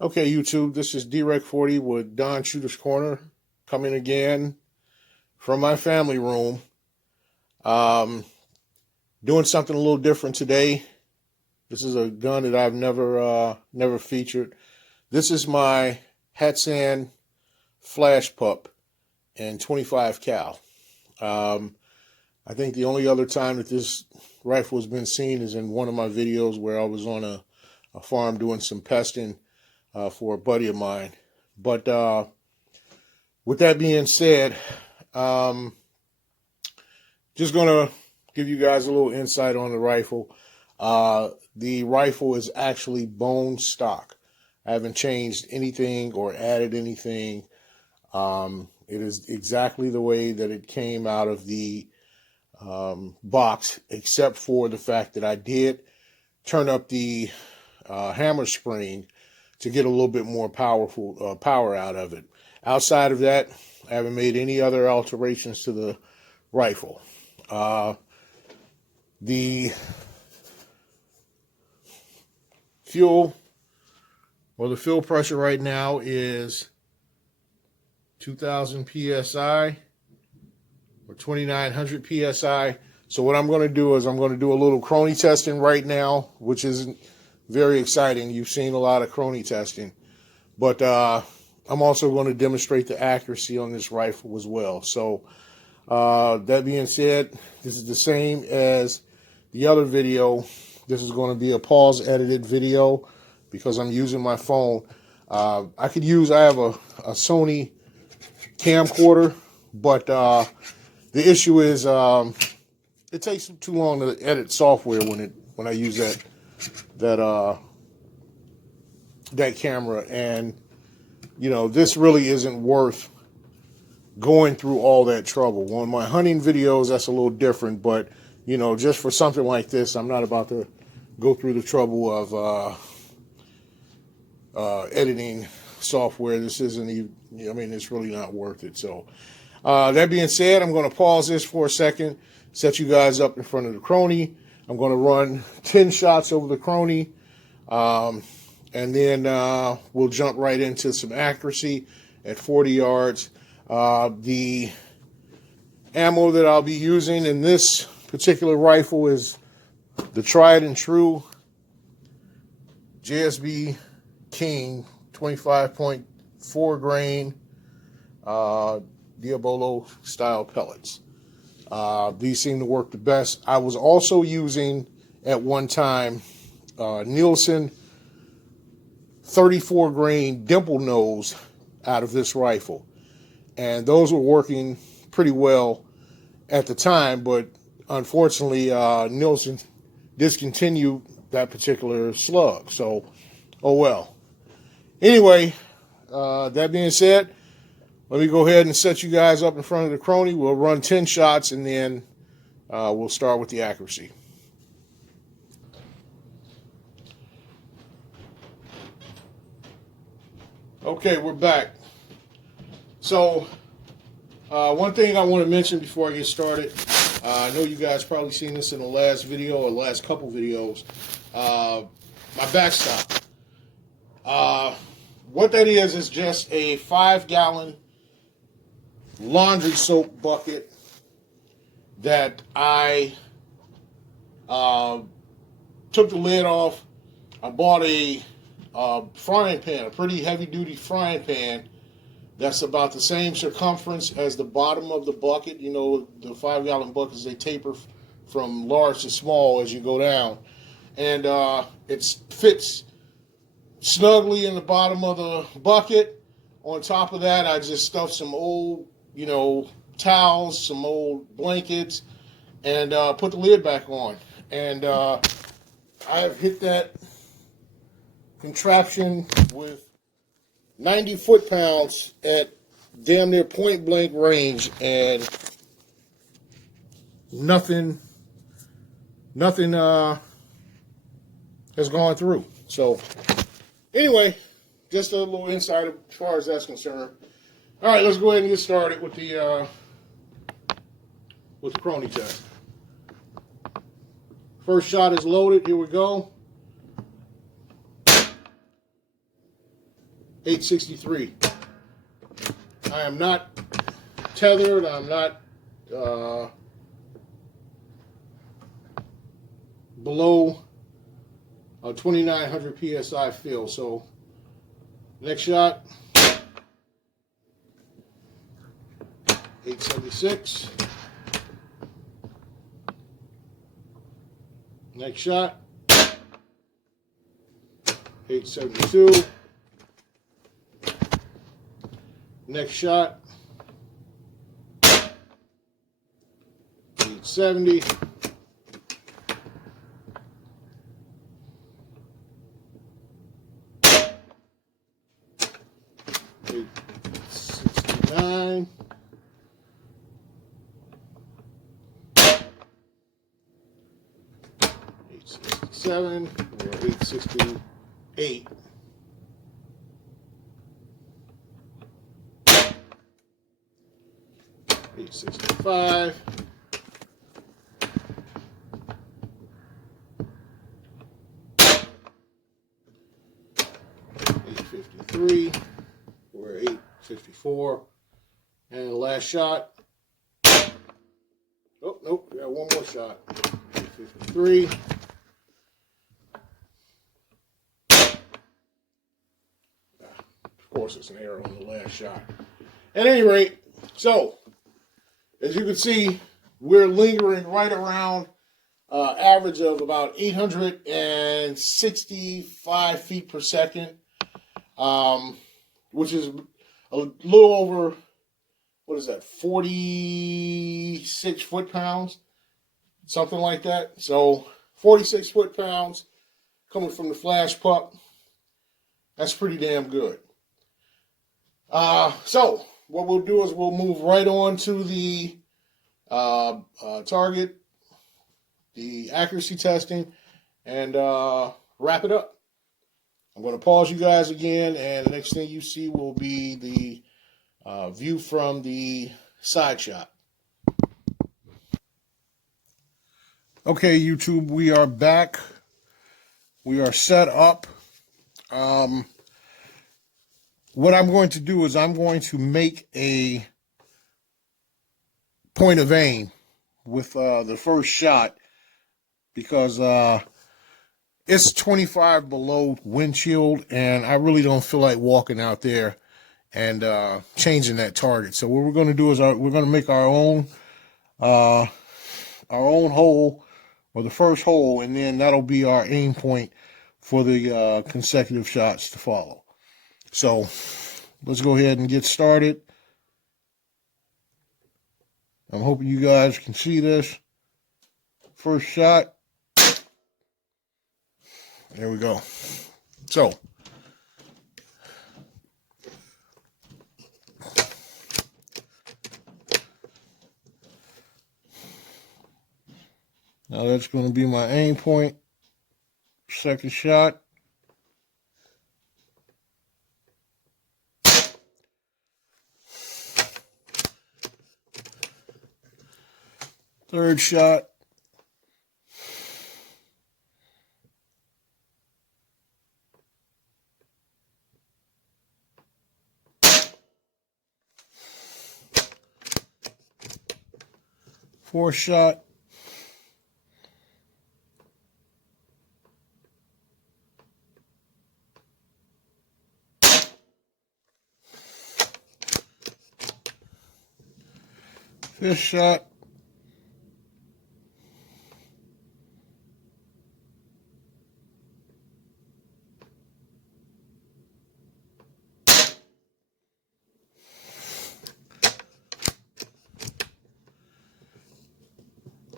Okay, YouTube, this is Direct40 with Don Shooter's Corner, coming again from my family room. Um, Doing something a little different today. This is a gun that I've never featured. This is my Hatsan Flashpup in 25 cal. I think the only other time that this rifle has been seen is in one of my videos where I was on a farm doing some pesting for a buddy of mine. But with that being said, just going to give you guys a little insight on the rifle. The rifle is actually bone stock. I haven't changed anything or added anything. It is exactly the way that it came out of the box, except for the fact that I did turn up the hammer spring to get a little bit more power out of it. Outside of that, I haven't made any other alterations to the rifle. The fuel, well, the fuel pressure right now is 2,000 psi or 2,900 psi. So what I'm going to do is I'm going to do a little Crony testing right now, which is very exciting. You've seen a lot of Crony testing, but I'm also going to demonstrate the accuracy on this rifle as well. So that being said, this is the same as the other video. This is going to be a pause edited video because I'm using my phone. I have a Sony camcorder, but the issue is it takes too long to edit software when I use that camera, and you know, this really isn't worth going through all that trouble. On my hunting videos, that's a little different, but you know, just for something like this, I'm not about to go through the trouble of editing software. This isn't even, I mean, it's really not worth it. So that being said, I'm going to pause this for a second, set you guys up in front of the Crony. I'm going to run 10 shots over the Crony, and then we'll jump right into some accuracy at 40 yards. The ammo that I'll be using in this particular rifle is the tried and true JSB King 25.4 grain Diabolo style pellets. These seem to work the best. I was also using at one time Nielsen 34 grain dimple nose out of this rifle, and those were working pretty well at the time, but unfortunately Nielsen discontinued that particular slug, so oh well. Anyway, that being said, let me go ahead and set you guys up in front of the Crony. We'll run 10 shots, and then we'll start with the accuracy. Okay, we're back. So one thing I want to mention before I get started, I know you guys probably seen this in the last video or last couple videos, my backstop. What that is just a 5-gallon laundry soap bucket that I took the lid off. I bought a frying pan, a pretty heavy-duty frying pan that's about the same circumference as the bottom of the bucket. You know, the 5-gallon buckets, they taper from large to small as you go down. And it fits snugly in the bottom of the bucket. On top of that, I just stuffed some old, you know, towels, some old blankets, and put the lid back on. And I have hit that contraption with 90 foot-pounds at damn near point blank range, and nothing has gone through. So anyway, just a little insight as far as that's concerned. All right, let's go ahead and get started with the Crony test. First shot is loaded. Here we go. 863. I am not tethered. I'm not below a 2900 psi fill. So next shot, 876. Next shot, 872. Next shot, 870. $869. $867 or $868. $865. $853 or $854. And the last shot. Oh, nope, we got one more shot. $853. Of course, it's an error on the last shot. At any rate, so as you can see, we're lingering right around average of about 865 feet per second, which is a little over, what is that, 46 foot-pounds, something like that. So 46 foot-pounds coming from the Flashpup. That's pretty damn good. So what we'll do is we'll move right on to the target, the accuracy testing, and wrap it up. I'm going to pause you guys again, and the next thing you see will be the view from the side shot. Okay, YouTube, we are back. We are set up. What I'm going to do is I'm going to make a point of aim with the first shot, because it's 25 below wind chill, and I really don't feel like walking out there and changing that target. So what we're going to do is we're going to make our own hole, or the first hole, and then that'll be our aim point for the consecutive shots to follow. So let's go ahead and get started. I'm hoping you guys can see this. First shot. There we go. So now that's going to be my aim point. Second shot. Third shot. Fourth shot. Fifth shot.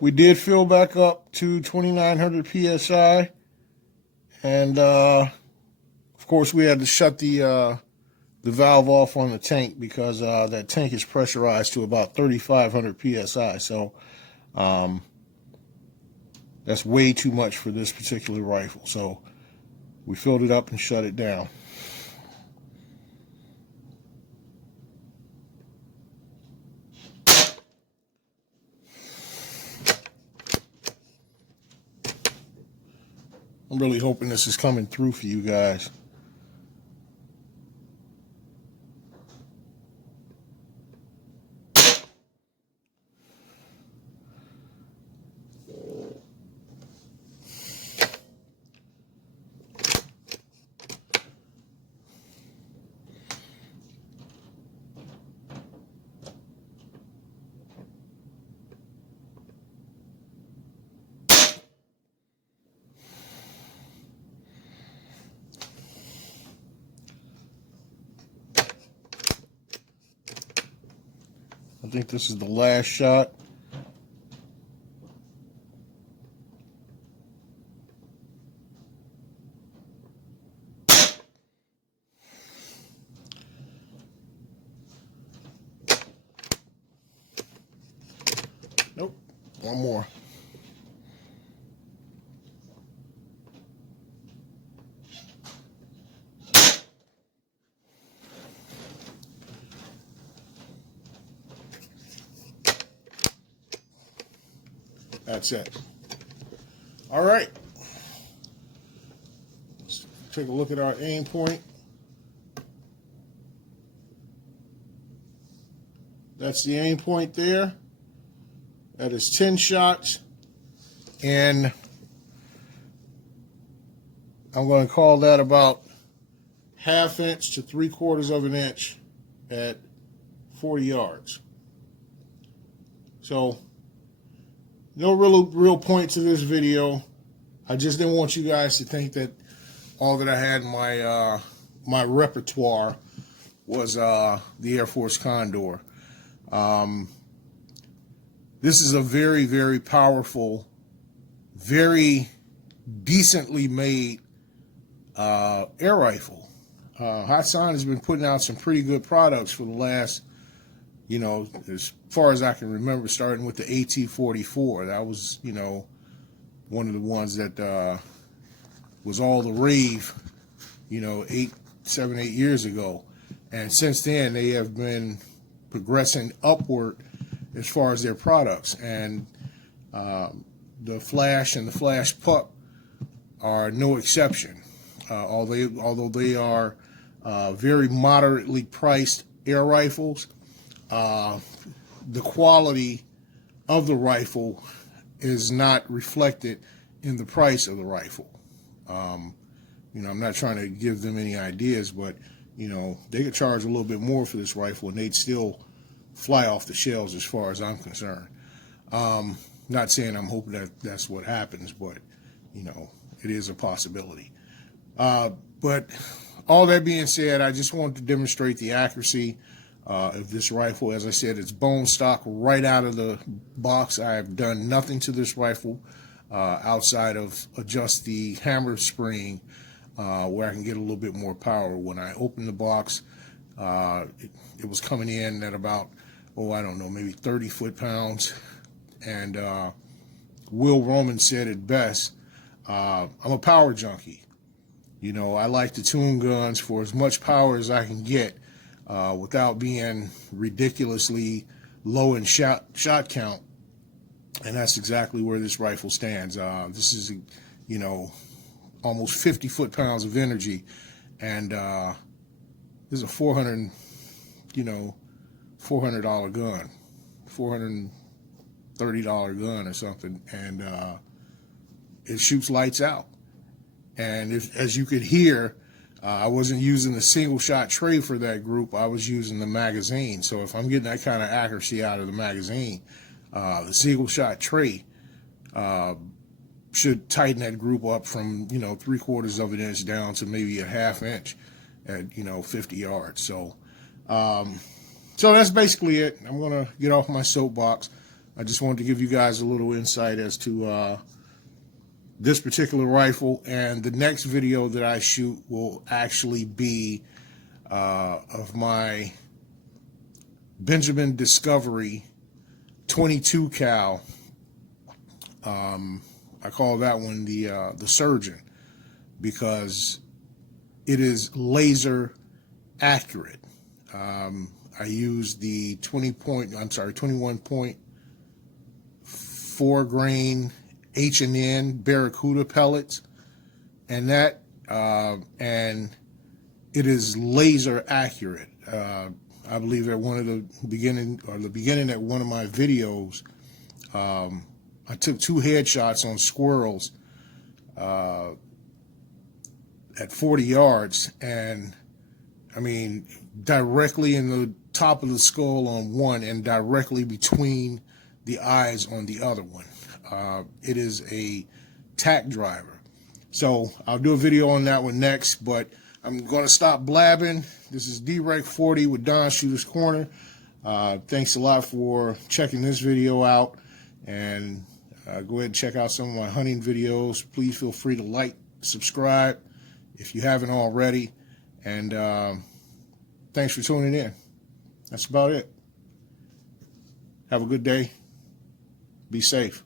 We did fill back up to 2,900 psi, and of course we had to shut the valve off on the tank, because that tank is pressurized to about 3,500 psi. So that's way too much for this particular rifle. So we filled it up and shut it down. I'm really hoping this is coming through for you guys. I think this is the last shot. Nope, one more. That's it. All right. Let's take a look at our aim point. That's the aim point there. That is 10 shots. And I'm going to call that about 1/2 inch to 3/4 of an inch at 40 yards. So, no real point to this video. I just didn't want you guys to think that all that I had in my my repertoire was the Air Force Condor. This is a very, very powerful, very decently made air rifle. Hatsan has been putting out some pretty good products for the last, you know, as far as I can remember, starting with the AT-44. That was, you know, one of the ones that was all the rave, you know, 7, 8 years ago. And since then, they have been progressing upward as far as their products. And the Flash and the Flashpup are no exception. Although they are very moderately priced air rifles, the quality of the rifle is not reflected in the price of the rifle. You know, I'm not trying to give them any ideas, but, you know, they could charge a little bit more for this rifle and they'd still fly off the shelves as far as I'm concerned. Not saying I'm hoping that that's what happens, but, you know, it is a possibility. But all that being said, I just wanted to demonstrate the accuracy of this rifle. As I said, it's bone stock right out of the box. I have done nothing to this rifle outside of adjust the hammer spring where I can get a little bit more power. When I opened the box, it was coming in at about, I don't know, maybe 30 foot-pounds. And Will Roman said it best, I'm a power junkie. You know, I like to tune guns for as much power as I can get without being ridiculously low in shot count. And that's exactly where this rifle stands. This is, you know, almost 50 foot-pounds of energy. And this is a $400 gun, $430 gun or something. And it shoots lights out. And as you could hear, I wasn't using the single shot tray for that group. I was using the magazine. So if I'm getting that kind of accuracy out of the magazine, the single shot tray should tighten that group up from, you know, 3/4 of an inch down to maybe a 1/2 inch at, you know, 50 yards. So, so that's basically it. I'm going to get off my soapbox. I just wanted to give you guys a little insight as to this particular rifle, and the next video that I shoot will actually be of my Benjamin Discovery 22 cal. I call that one the Surgeon because it is laser accurate. I used the 21.4 grain H&N Barracuda pellets, and that and it is laser accurate. I believe at the beginning at one of my videos, I took 2 headshots on squirrels at 40 yards, and I mean directly in the top of the skull on one and directly between the eyes on the other one. It is a tack driver. So I'll do a video on that one next, but I'm going to stop blabbing. This is D-Rec 40 with Don Shooter's Corner. Thanks a lot for checking this video out, and go ahead and check out some of my hunting videos. Please feel free to like, subscribe if you haven't already, and thanks for tuning in. That's about it. Have a good day. Be safe.